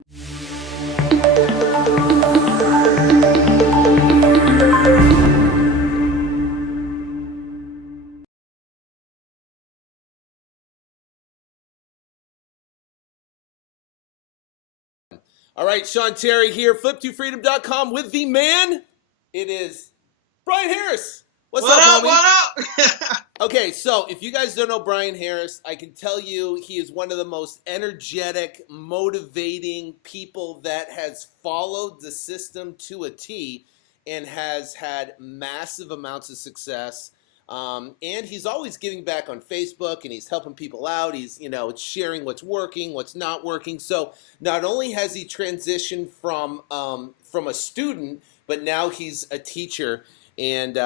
All right, Sean Terry here, Flip2Freedom.com with the man. It is Bryan Harris. What's up, homie? What up? Okay, so if you guys don't know Bryan Harris, I can tell you he is one of the most energetic, motivating people that has followed the system to a T and has had massive amounts of success. And he's always giving back on Facebook, and he's helping people out. He's, sharing what's working, what's not working. So not only has he transitioned from a student, but now he's a teacher and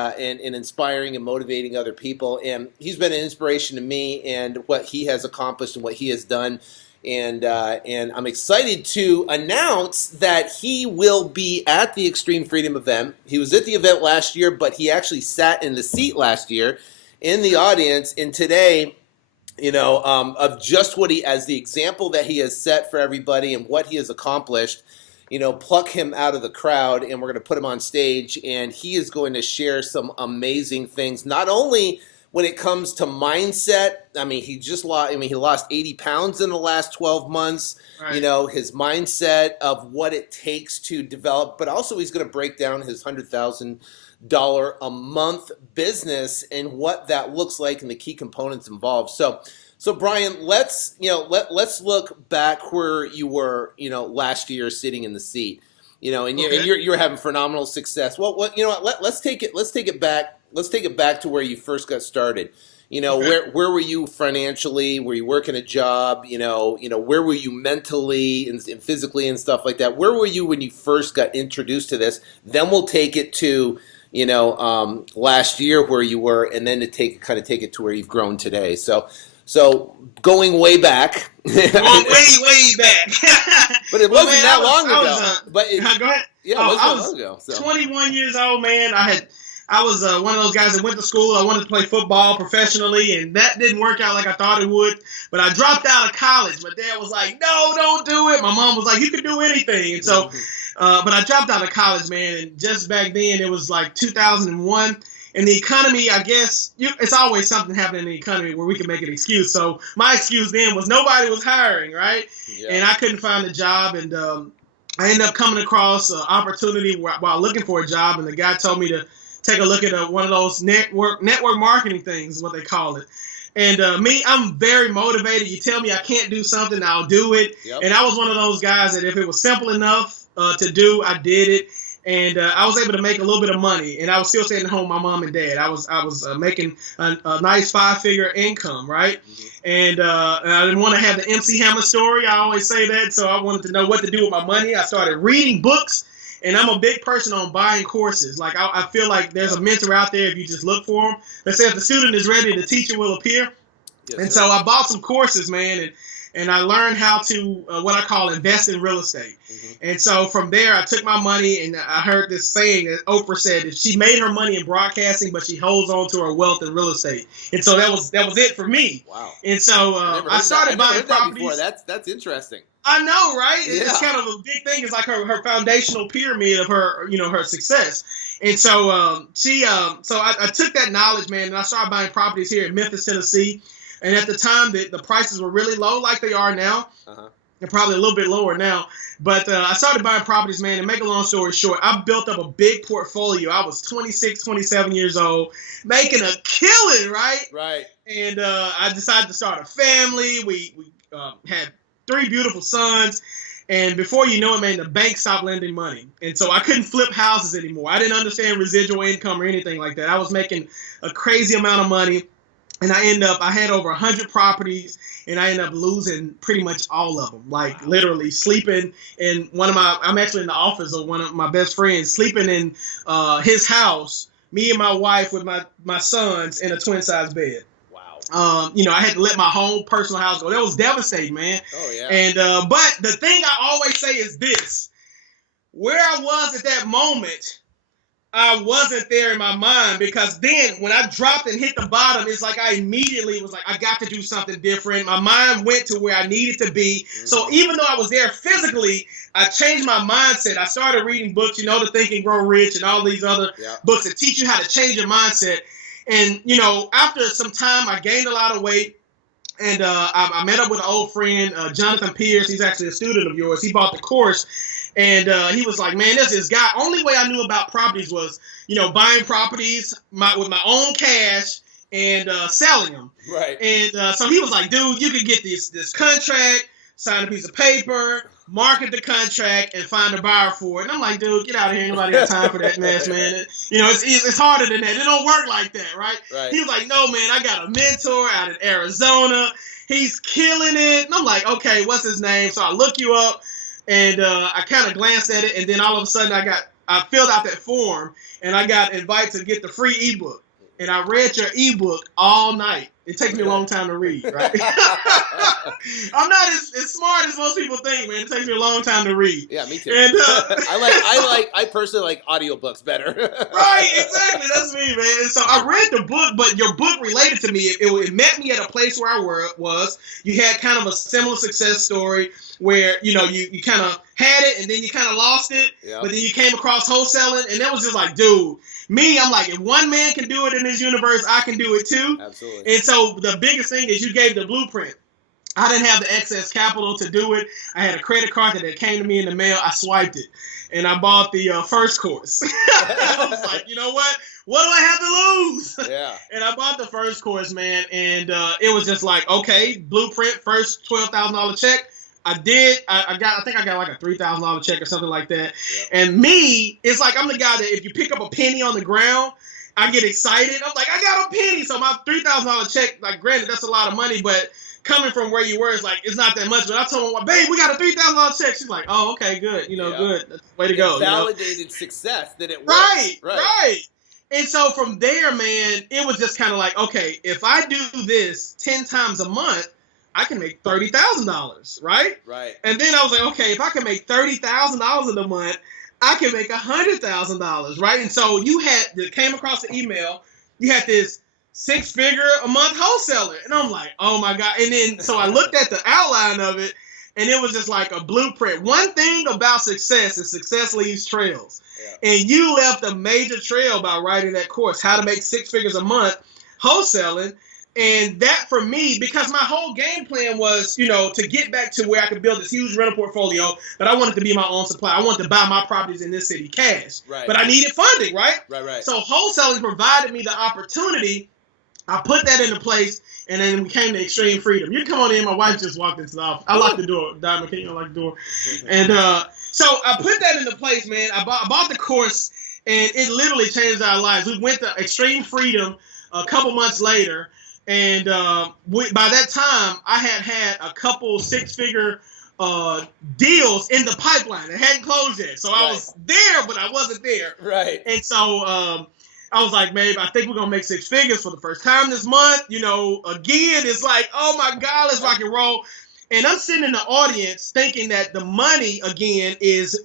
inspiring and motivating other people. And he's been an inspiration to me and what he has accomplished and what he has done. And I'm excited to announce that he will be at the Extreme Freedom event. He was at the event last year, but he actually sat in the seat last year in the audience. And today, of just what he, as the example that he has set for everybody and what he has accomplished, pluck him out of the crowd, and we're going to put him on stage, and he is going to share some amazing things, not only when it comes to mindset. He lost 80 pounds in the last 12 months, right. His mindset of what it takes to develop, but also he's going to break down his $100,000 a month business and what that looks like and the key components involved. So Bryan, let's look back where you were, last year sitting in the seat, and you're having phenomenal success. Well, let's take it back. Let's take it back to where you first got started. Where were you financially? Were you working a job? Where were you mentally and physically and stuff like that? Where were you when you first got introduced to this? Then we'll take it to, last year where you were, and then to take it to where you've grown today. So going way back. Way back. But it wasn't that long ago. Go ahead. Yeah, I was long ago. So. 21 years old, man. I was one of those guys that went to school. I wanted to play football professionally, and that didn't work out like I thought it would. But I dropped out of college. My dad was like, no, don't do it. My mom was like, you can do anything. And so, but I dropped out of college, man. And just back then, it was like 2001. And the economy, I guess, it's always something happening in the economy where we can make an excuse. So my excuse then was nobody was hiring, right? Yeah. And I couldn't find a job. And I ended up coming across an opportunity while looking for a job. And the guy told me to take a look at one of those network marketing things, is what they call it. And I'm very motivated. You tell me I can't do something, I'll do it. Yep. And I was one of those guys that if it was simple enough to do, I did it. And I was able to make a little bit of money, and I was still staying at home with my mom and dad. I was making a nice 5-figure income, right? Mm-hmm. And I didn't want to have the MC Hammer story. I always say that, so I wanted to know what to do with my money. I started reading books, and I'm a big person on buying courses. Like I feel like there's a mentor out there if you just look for them. They say if the student is ready, the teacher will appear. Yes, and so I bought some courses, man, and I learned how to, what I call invest in real estate. Mm-hmm. And so from there, I took my money, and I heard this saying that Oprah said that she made her money in broadcasting, but she holds on to her wealth in real estate. And so that was it for me. Wow. And so I started buying properties. That's interesting. I know, right? Yeah. It's kind of a big thing. It's like her foundational pyramid of her, her success. And so I took that knowledge, man, and I started buying properties here in Memphis, Tennessee. And at the time, the prices were really low like they are now. Uh-huh. They're probably a little bit lower now. But I started buying properties, man, and make a long story short, I built up a big portfolio. I was 26, 27 years old, making a killing, right? Right. And I decided to start a family. We had 3 beautiful sons. And before you know it, man, the bank stopped lending money. And so I couldn't flip houses anymore. I didn't understand residual income or anything like that. I was making a crazy amount of money. And I had over 100 properties, and I ended up losing pretty much all of them. Like literally sleeping in I'm actually in the office of one of my best friends, sleeping in his house, me and my wife with my sons in a twin size bed. Wow. I had to let my whole personal house go. That was devastating, man. Oh yeah. And but the thing I always say is this: where I was at that moment, I wasn't there in my mind, because then when I dropped and hit the bottom, it's like I immediately was like, I got to do something different. My mind went to where I needed to be. Mm-hmm. So even though I was there physically, I changed my mindset. I started reading books, the Think and Grow Rich and all these other books that teach you how to change your mindset. And, after some time, I gained a lot of weight. And I met up with an old friend, Jonathan Pierce. He's actually a student of yours. He bought the course. And he was like, man, this guy. Only way I knew about properties was, buying properties with my own cash and selling them. Right. And so he was like, dude, you could get this contract, sign a piece of paper, market the contract, and find a buyer for it. And I'm like, dude, get out of here. Nobody got time for that mess, man. It's harder than that. It don't work like that, right? He was like, no, man, I got a mentor out in Arizona. He's killing it. And I'm like, okay, what's his name? So I look you up. And I kind of glanced at it, and then all of a sudden I filled out that form, and I got invited to get the free ebook. And I read your ebook all night. It takes me a long time to read, right? I'm not as smart as most people think, man. It takes me a long time to read. Yeah, me too. And, I personally like audiobooks better. Right, exactly. That's me, man. And so I read the book, but your book related to me. It met me at a place where I was. You had kind of a similar success story where, you kind of had it and then you kind of lost it. Yep. But then you came across wholesaling, and that was just like, dude, I'm like, if one man can do it in this universe, I can do it too. Absolutely. And so the biggest thing is you gave the blueprint. I didn't have the excess capital to do it. I had a credit card that came to me in the mail. I swiped it, and I bought the first course. I was like, you know what? What do I have to lose? Yeah. And I bought the first course, man, and it was just like, okay, blueprint, first $12,000 check. I did. I think I got like a $3,000 check or something like that. Yep. And me, it's like I'm the guy that if you pick up a penny on the ground, I get excited. I'm like, I got a penny. So my $3,000 check, like, granted, that's a lot of money, but coming from where you were, it's like, it's not that much. But I told her, babe, we got a $3,000 check. She's like, oh, okay, good. Good. That's the way to go. Validated success that it works. Right. And so from there, man, it was just kind of like, okay, if I do this 10 times a month, I can make $30,000, right? Right. And then I was like, okay, if I can make $30,000 in a month, I can make $100,000, right? And so came across the email, you had this 6-figure a month wholesaler. And I'm like, oh my God. And then, so I looked at the outline of it, and it was just like a blueprint. One thing about success is success leaves trails. Yeah. And you left a major trail by writing that course, How to Make 6 Figures a Month Wholesaling. And that for me, because my whole game plan was, to get back to where I could build this huge rental portfolio, but I wanted to be my own supplier. I wanted to buy my properties in this city cash. Right. But I needed funding, right? Right. So wholesaling provided me the opportunity. I put that into place, and then we came to Extreme Freedom. You come on in. My wife just walked into the office. I locked the door. Diamond, can you unlock the door? And so I put that into place, man. I bought the course, and it literally changed our lives. We went to Extreme Freedom a couple months later. And by that time, I had a couple 6-figure deals in the pipeline that hadn't closed yet. So I was there, but I wasn't there. Right. And so I was like, babe, I think we're going to make 6 figures for the first time this month. Again, it's like, oh my God, let's rock and roll. And I'm sitting in the audience thinking that the money again is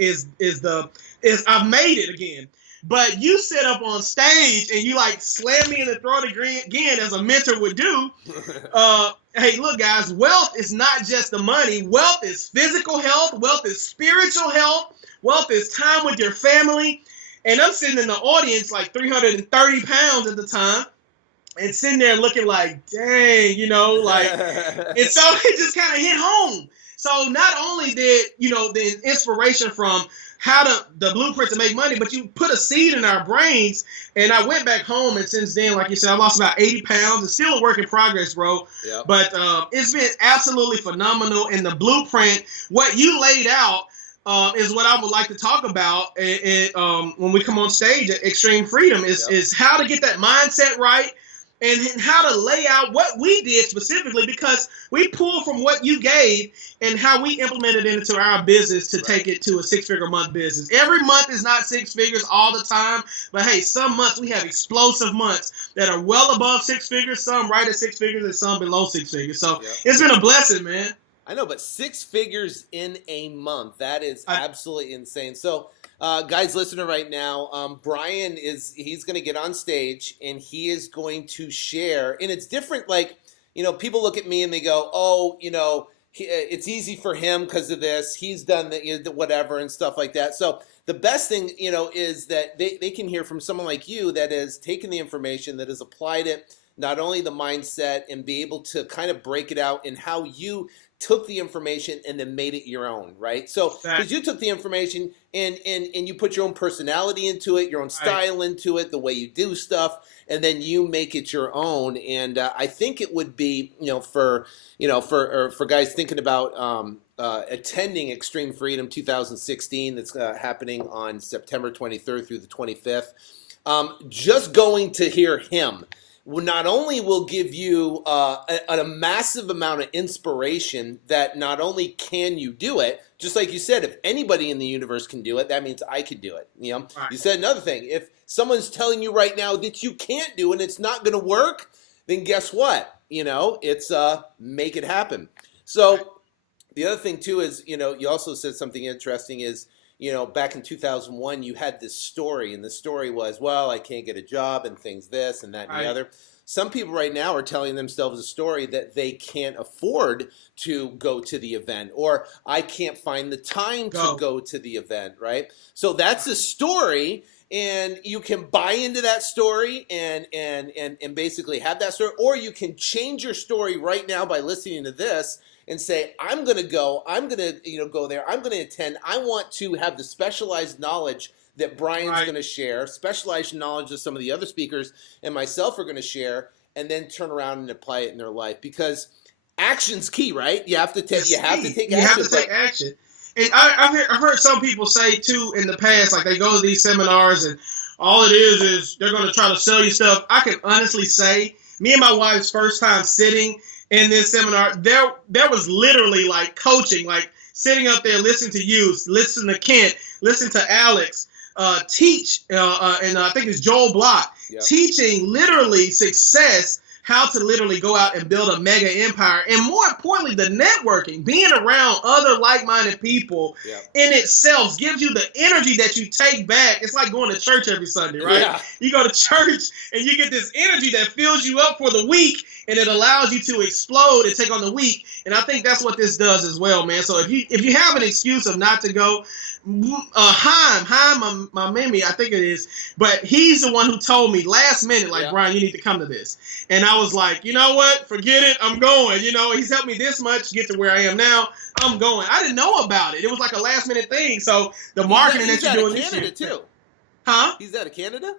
I've made it again. But you sit up on stage and you like slam me in the throat again, as a mentor would do. Hey, look, guys, wealth is not just the money. Wealth is physical health. Wealth is spiritual health. Wealth is time with your family. And I'm sitting in the audience like 330 pounds at the time and sitting there looking like, dang, and so it just kind of hit home. So not only did, the inspiration from the blueprint to make money, but you put a seed in our brains. And I went back home, and since then, like you said, I lost about 80 pounds. It's still a work in progress, bro. Yep. But it's been absolutely phenomenal. And the blueprint, what you laid out, is what I would like to talk about when we come on stage at Extreme Freedom is how to get that mindset right. And how to lay out what we did specifically, because we pulled from what you gave and how we implemented it into our business to take it to a 6-figure month business. Every month is not 6 figures all the time, but hey, some months we have explosive months that are well above 6 figures, some right at 6 figures, and some below 6 figures. So It's been a blessing, man. I know, but 6 figures in a month. That is absolutely insane. So, guys listening right now, Bryan he's going to get on stage and he is going to share. And it's different. Like, people look at me and they go, oh, it's easy for him because of this. He's done the whatever and stuff like that. So the best thing, is that they can hear from someone like you that has taken the information, that has applied it, not only the mindset, and be able to kind of break it out in how you took the information and then made it your own, right? So because you took the information and you put your own personality into it, your own style into it, the way you do stuff, and then you make it your own. And I think it would be, for guys thinking about attending Extreme Freedom 2016, that's happening on September 23rd through the 25th. Just going to hear him not only will give you a massive amount of inspiration that not only can you do it, just like you said, if anybody in the universe can do it, that means I could do it. You said another thing. If someone's telling you right now that you can't do it and it's not going to work, then guess what? It's make it happen. So the other thing too is, you also said something interesting is, back in 2001, you had this story, and the story was, well, I can't get a job and things this and that and the other. Some people right now are telling themselves a story that they can't afford to go to the event, or I can't find the time to go to the event, right? So that's a story, and you can buy into that story and basically have that story, or you can change your story right now by listening to this and say, I'm going to go, I'm going to go there, I'm going to attend. I want to have the specialized knowledge that Bryan's going to share, specialized knowledge that some of the other speakers and myself are going to share, and then turn around and apply it in their life. Because action's key, right? You have to take action. You have to take action. And I've heard some people say, too, in the past, like they go to these seminars and all it is they're going to try to sell you stuff. I can honestly say, me and my wife's first time sitting in this seminar, there was literally like coaching, like sitting up there, listening to you, listen to Kent, listen to Alex, teach, and I think it's Joel Block, teaching literally success, how to literally go out and build a mega empire, and more importantly, the networking, being around other like-minded people in itself gives you the energy that you take back. It's like going to church every Sunday, right? Yeah. You go to church and you get this energy that fills you up for the week, and it allows you to explode and take on the week. And I think that's what this does as well, man. So if you have an excuse of not to go, Haim, my Mimi, I think it is, but he's the one who told me last minute, like, Bryan, you need to come to this. And I was like, you know what? Forget it. I'm going. He's helped me this much get to where I am now. I'm going. I didn't know about it. It was like a last minute thing. So the marketing that you're doing this year. He's out of Canada too. Huh? He's out of Canada?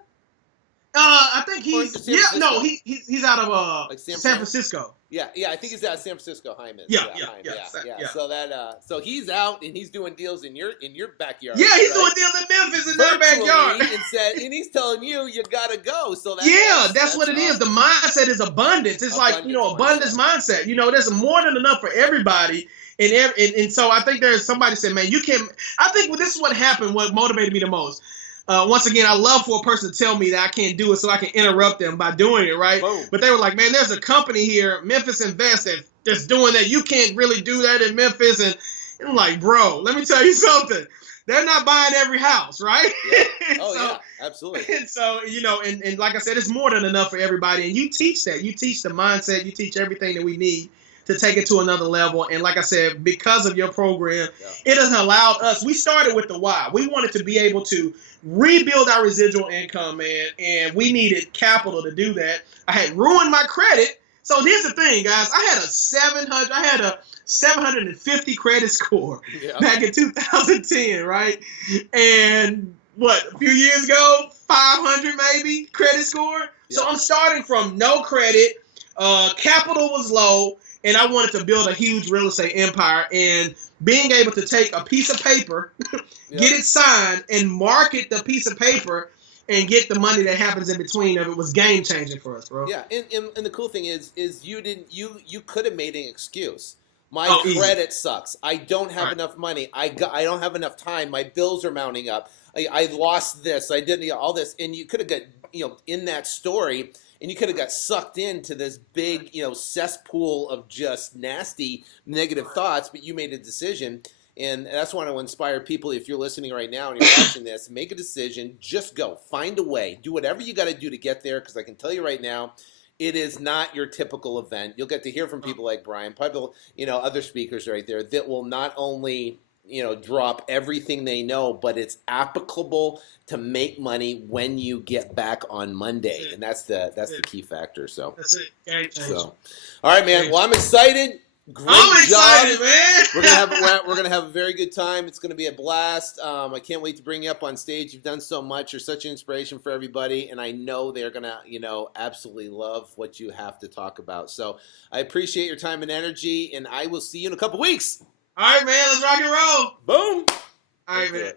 I think he's out of like San Francisco. Yeah, I think he's out of San Francisco. Haim is. Yeah. So he's out and he's doing deals in your backyard. Yeah, he's doing deals in Memphis in their backyard. and he's telling you gotta go. So that's what it is. The mindset is abundance. It's abundance mindset. There's more than enough for everybody. And so I think there's somebody said, man, you can. I think this is what happened. What motivated me the most. Once again, I love for a person to tell me that I can't do it so I can interrupt them by doing it, right? Boom. But they were like, man, there's a company here, Memphis Invest, that's doing that. You can't really do that in Memphis. And I'm like, bro, let me tell you something. They're not buying every house, right? Yeah. Yeah, absolutely. And so, and like I said, it's more than enough for everybody. And you teach that. You teach the mindset. You teach everything that we need to take it to another level. And like I said, because of your program, it has allowed us, we started with the why. We wanted to be able to rebuild our residual income, man, and we needed capital to do that. I had ruined my credit. So here's the thing, guys. I had a 750 credit score back in 2010, right? And a few years ago, 500 maybe credit score. So I'm starting from no credit. Capital was low, and I wanted to build a huge real estate empire. And being able to take a piece of paper, get it signed, and market the piece of paper and get the money that happens in between of it was game changing for us, bro. Yeah, and the cool thing is you could have made an excuse. My credit sucks. I don't have enough money. I don't have enough time. My bills are mounting up. I lost this. I did all this, and you could have got in that story and you could have got sucked into this big, cesspool of just nasty negative thoughts, but you made a decision. And that's why I want to inspire people. If you're listening right now and you're watching this, make a decision. Just go. Find a way. Do whatever you got to do to get there, because I can tell you right now, it is not your typical event. You'll get to hear from people like Bryan, probably, other speakers right there that will not only, drop everything they know, but it's applicable to make money when you get back on Monday. And that's the key factor. So that's it. Game changer. So, all right, man. Well, I'm excited. Great I'm excited, job. man. We're gonna have a very good time. It's gonna be a blast. I can't wait to bring you up on stage. You've done so much. You're such an inspiration for everybody, and I know they're gonna, absolutely love what you have to talk about. So I appreciate your time and energy, and I will see you in a couple weeks. All right, man. Let's rock and roll. Boom. All right, man.